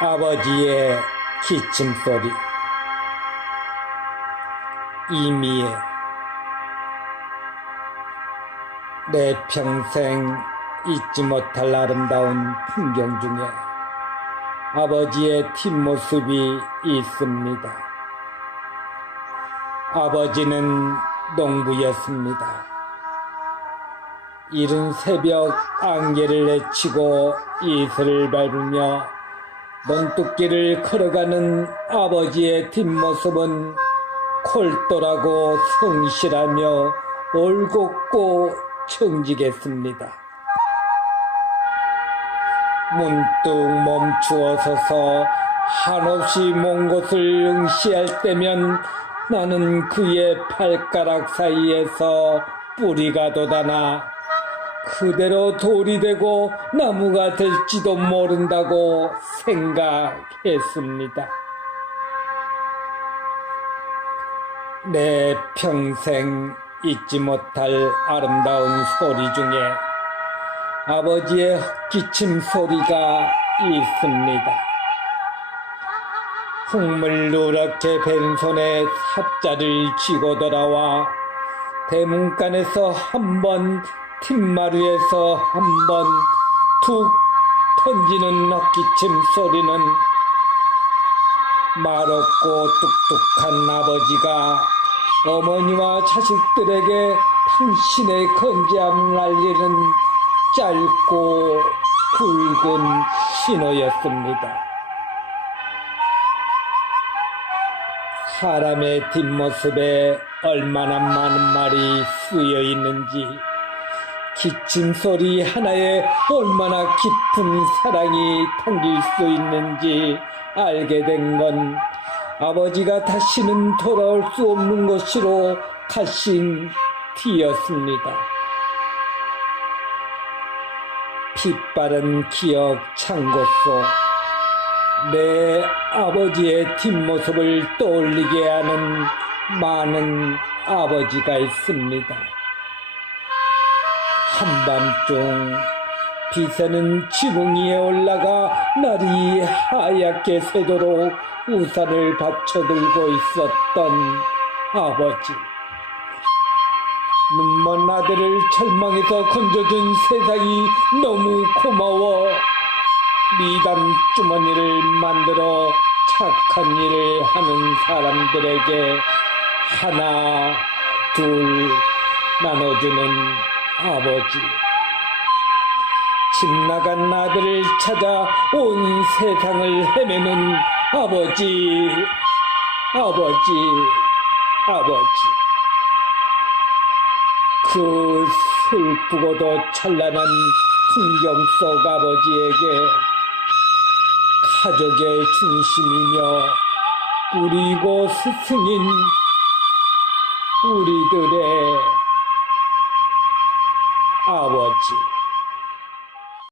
아버지의 기침소리. 이미애. 내 평생 잊지 못할 아름다운 풍경 중에 아버지의 뒷모습이 있습니다. 아버지는 농부였습니다. 이른 새벽 안개를 내치고 이슬을 밟으며 먼뚝길을 걸어가는 아버지의 뒷모습은 콜똘하고 성실하며 올곧고 정직했습니다. 문득 멈추어 서서 한없이 먼 곳을 응시할 때면 나는 그의 발가락 사이에서 뿌리가 돋아나 그대로 돌이 되고 나무가 될지도 모른다고 생각했습니다. 내 평생 잊지 못할 아름다운 소리 중에 아버지의 헛기침 소리가 있습니다. 흙물 누렇게 벤 손에 삽자를 쥐고 돌아와 대문간에서 한 번, 뒷마루에서 한 번 툭 던지는 헛기침 소리는 말없고 뚝뚝한 아버지가 어머니와 자식들에게 당신의 건재함을 알리는 짧고 굵은 신호였습니다. 사람의 뒷모습에 얼마나 많은 말이 쓰여 있는지, 기침소리 하나에 얼마나 깊은 사랑이 담길 수 있는지 알게 된 건 아버지가 다시는 돌아올 수 없는 것으로 가신 뒤였습니다. 빛바른 기억 창고 속 내 아버지의 뒷모습을 떠올리게 하는 많은 아버지가 있습니다. 한밤중 비새는 지붕 위에 올라가 날이 하얗게 새도록 우산을 받쳐들고 있었던 아버지. 눈먼 아들을 절망에서 건져준 세상이 너무 고마워. 미담 주머니를 만들어 착한 일을 하는 사람들에게 하나, 둘 나눠주는 아버지. 집 나간 아들을 찾아 온 세상을 헤매는 아버지, 아버지, 아버지. 그 슬프고도 찬란한 풍경 속 아버지에게 가족의 중심이며 뿌리고 스승인 우리들의 아버지.